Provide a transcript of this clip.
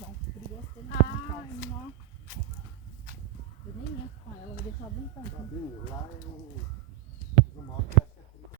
bom, perigoso. Nossa. Eu nem entro com ela, eu vou deixar bem Lá é um